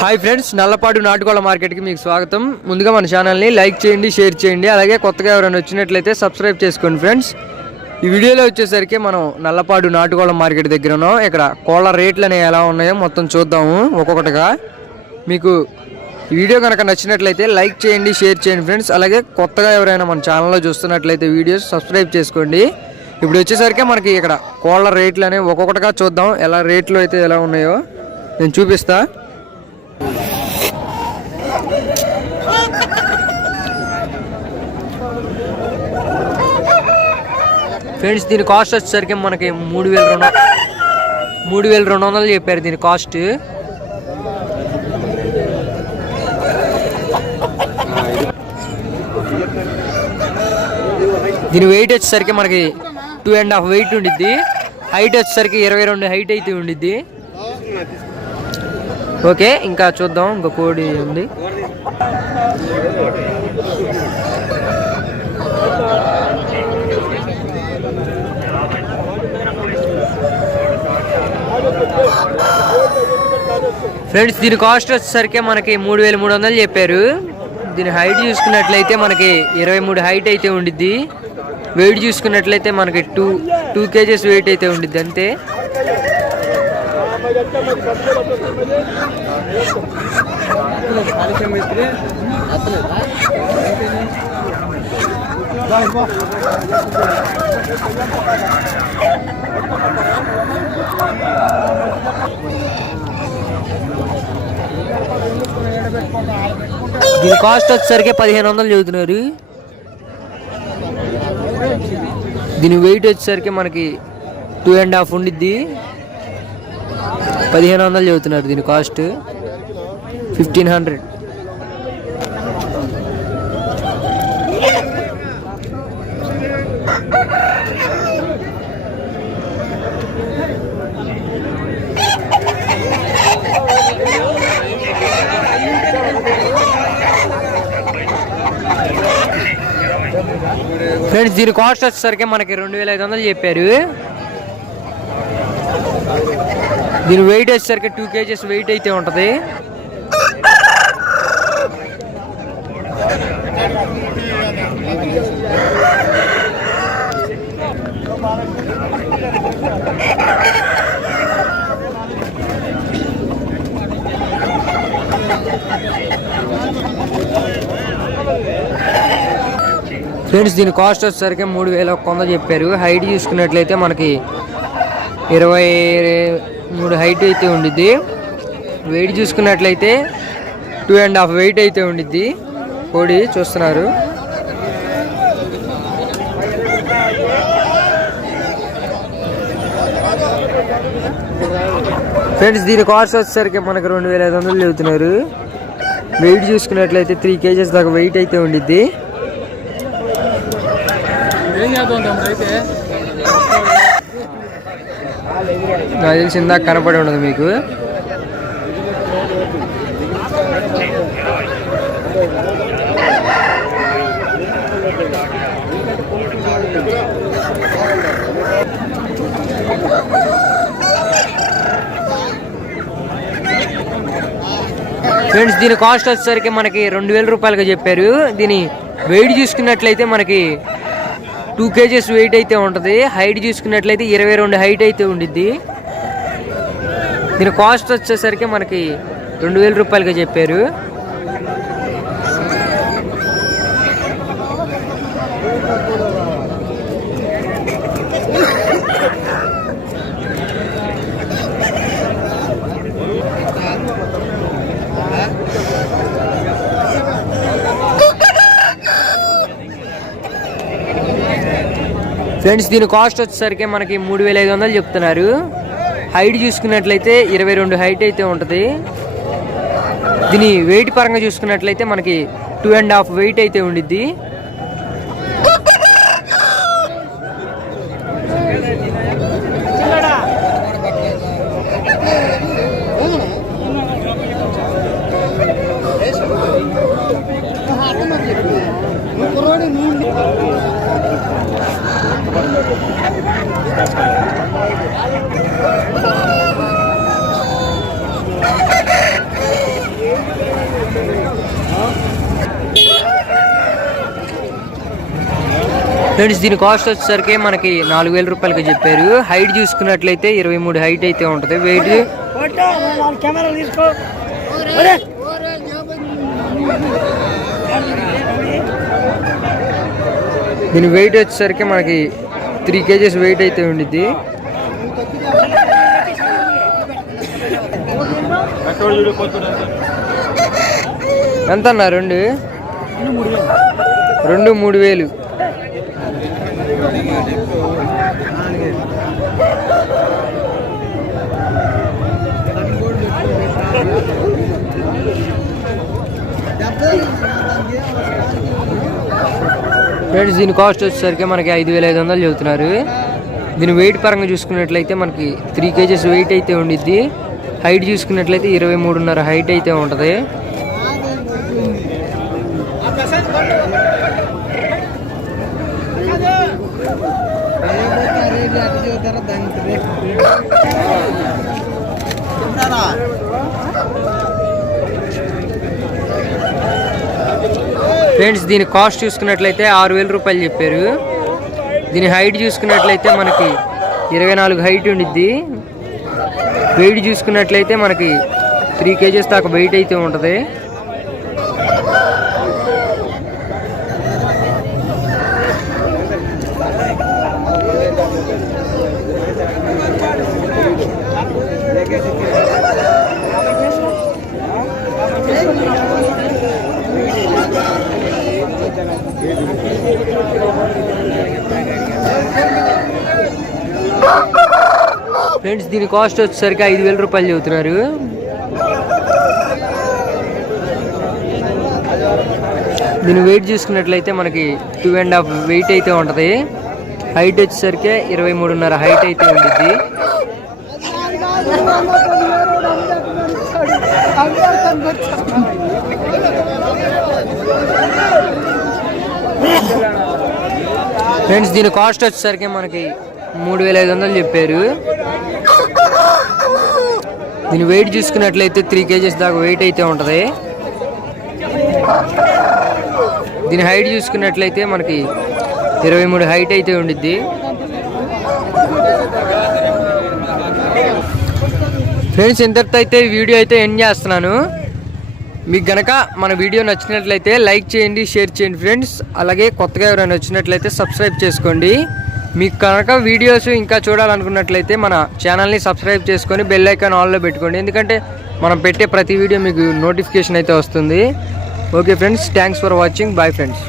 Hi friends Nallapadu నాటుకోళ్ళ మార్కెట్కి మీకు స్వాగతం. ముందుగా మన ఛానల్ని లైక్ చేయండి షేర్ చేయండి. అలాగే కొత్తగా ఎవరైనా వచ్చినట్లయితే సబ్స్క్రైబ్ చేసుకోండి ఫ్రెండ్స్ ఈ వీడియోలో వచ్చేసరికి మనం నల్లపాడు నాటుకోళ్ళ మార్కెట్ దగ్గర ఉన్నాం. ఇక్కడ కోళ్ళ రేట్లు అనేవి ఎలా ఉన్నాయో మొత్తం చూద్దాము ఒక్కొక్కటిగా. మీకు ఈ వీడియో కనుక నచ్చినట్లయితే లైక్ చేయండి షేర్ చేయండి ఫ్రెండ్స్ అలాగే కొత్తగా ఎవరైనా మన ఛానల్లో చూస్తున్నట్లయితే వీడియోస్ సబ్స్క్రైబ్ చేసుకోండి. ఇప్పుడు వచ్చేసరికి మనకి ఇక్కడ కోళ్ళ రేట్లు అనేవి ఒక్కొక్కటిగా చూద్దాం. ఎలా రేట్లు అయితే ఎలా ఉన్నాయో నేను చూపిస్తాను ఫ్రెండ్స్ దీని కాస్ట్ వచ్చేసరికి మనకి మూడు వేల రెండు మూడు వేల రెండు వందలు చెప్పారు దీని కాస్ట్ దీని వెయిట్ వచ్చేసరికి మనకి టూ అండ్ హాఫ్ వెయిట్ ఉండిద్ది. హైట్ వచ్చేసరికి ఇరవై రెండు హైట్ అయితే ఉండిద్ది. ఓకే ఇంకా చూద్దాం ఇంకా కోడి ఉంది. ఫ్రెండ్స్ దీని కాస్ట్ వచ్చేసరికి మనకి మూడు వేల మూడు వందలు చెప్పారు. దీని హైట్ చూసుకున్నట్లయితే మనకి ఇరవై మూడు హైట్ అయితే ఉండిద్ది. వెయిట్ చూసుకున్నట్లయితే మనకి టూ టూ కేజెస్ వెయిట్ అయితే ఉండిద్ది అంతే. దీని కాస్ట్ వచ్చేసరికి పదిహేను వందలు చెబుతున్నారు దీని వెయిట్ వచ్చేసరికి మనకి టూ అండ్ హాఫ్ ఉండిద్ది. పదిహేను వందలు చెబుతున్నారు దీని కాస్ట్ ఫిఫ్టీన్ హండ్రెడ్ ఫ్రెండ్స్ దీని కాస్ట్ వచ్చేసరికి మనకి రెండు వేల ఐదు వందలు చెప్పారు. దీని వెయిట్ వచ్చేసరికి టూ కేజీస్ వెయిట్ అయితే ఉంటుంది. ఫ్రెండ్స్ దీని కాస్ట్ వచ్చేసరికి మూడు వేల ఒక్క వంద చెప్పారు. హైట్ చూసుకున్నట్లయితే మనకి ఇరవై మూడు హైట్ అయితే ఉండిద్ది. వెయిట్ చూసుకున్నట్లయితే టూ అండ్ హాఫ్ వెయిట్ అయితే ఉండిద్ది. కోడి చూస్తున్నారు. ఫ్రెండ్స్ దీని కాస్ట్ వచ్చేసరికి మనకి రెండు వేల ఐదు వందలు చెబుతున్నారు. వెయిట్ చూసుకున్నట్లయితే త్రీ కేజెస్ దాకా వెయిట్ అయితే ఉండిద్ది ఏం చేద్దాం తమ్ముడు అయితే నాకు తెలిసి ఇందాక కనపడి ఉండదు మీకు. ఫ్రెండ్స్ దీని కాస్ట్ వచ్చేసరికి మనకి రెండు వేల రూపాయలుగా చెప్పారు. దీని వెయిట్ చూసుకున్నట్లయితే మనకి టూ కేజెస్ వెయిట్ అయితే ఉంటుంది. హైట్ చూసుకున్నట్లయితే ఇరవై రెండు హైట్ అయితే ఉండిద్ది. దీని కాస్ట్ వచ్చేసరికి మనకి రెండు వేల రూపాయలుగా చెప్పారు. ఫ్రెండ్స్ దీని కాస్ట్ వచ్చేసరికి మనకి మూడు వేల ఐదు వందలు చెప్తున్నారు హైట్ చూసుకున్నట్లయితే ఇరవై రెండు హైట్ అయితే ఉంటుంది దీని వెయిట్ పరంగా చూసుకున్నట్లయితే మనకి టూ అండ్ హాఫ్ వెయిట్ అయితే ఉండిద్ది ఫ్రెండ్స్ దీని కాస్ట్ వచ్చేసరికి మనకి నాలుగు వేల రూపాయలకి చెప్పారు. హైట్ చూసుకున్నట్లయితే ఇరవై మూడు హైట్ అయితే ఉంటుంది. వెయిట్ దీని వెయిట్ వచ్చేసరికి మనకి త్రీ కేజెస్ వెయిట్ అయితే ఉండిద్ది. ఎంత అన్న రెండు? రెండు మూడు వేలు. ఫ్రెండ్స్ దీని కాస్ట్ వచ్చేసరికి మనకి ఐదు వేల ఐదు వందలు చెబుతున్నారు. దీని వెయిట్ పరంగా చూసుకున్నట్లయితే మనకి త్రీ కేజెస్ వెయిట్ అయితే ఉండిద్ది. హైట్ చూసుకున్నట్లయితే ఇరవై మూడున్నర హైట్ అయితే ఉంటుంది. ఫ్రెండ్స్ దీని కాస్ట్ చూసుకున్నట్లయితే ఆరు వేల రూపాయలు చెప్పారు. దీని హైట్ చూసుకున్నట్లయితే మనకి ఇరవై నాలుగు హైట్ ఉండిద్ది. వెయిట్ చూసుకున్నట్లయితే మనకి త్రీ కేజీస్ దాకా వెయిట్ అయితే ఉంటుంది. ఫ్రెండ్స్ దీని కాస్ట్ వచ్చేసరికి ఐదు వేల రూపాయలు చెబుతున్నారు దీని వెయిట్ చూసుకున్నట్లయితే మనకి టూ అండ్ హాఫ్ వెయిట్ అయితే ఉంటుంది హైట్ వచ్చేసరికి ఇరవై మూడున్నర హైట్ అయితే ఉంటుంది ఫ్రెండ్స్ దీని కాస్ట్ వచ్చేసరికి మనకి మూడు వేల ఐదు వందలు చెప్పారు. దీని వెయిట్ చూసుకున్నట్లయితే త్రీ కేజీస్ దాకా వెయిట్ అయితే ఉంటుంది. దీని హైట్ చూసుకున్నట్లయితే మనకి ఇరవై మూడు హైట్ అయితే ఉండిద్ది. ఫ్రెండ్స్ ఇంతటితో అయితే వీడియో అయితే ఎండ్ చేస్తున్నాను. మీకు గనక మన వీడియో నచ్చినట్లయితే లైక్ చేయండి షేర్ చేయండి ఫ్రెండ్స్. అలాగే కొత్తగా ఎవరైనా వచ్చినట్లయితే సబ్స్క్రైబ్ చేసుకోండి. మీకు కనుక వీడియోస్ ఇంకా చూడాలనుకున్నట్లయితే మన ఛానల్ని సబ్స్క్రైబ్ చేసుకొని బెల్ ఐకాన్ ఆన్లో పెట్టుకోండి. ఎందుకంటే మనం పెట్టే ప్రతి వీడియో మీకు నోటిఫికేషన్ అయితే వస్తుంది. Okay friends thanks for watching. Bye friends.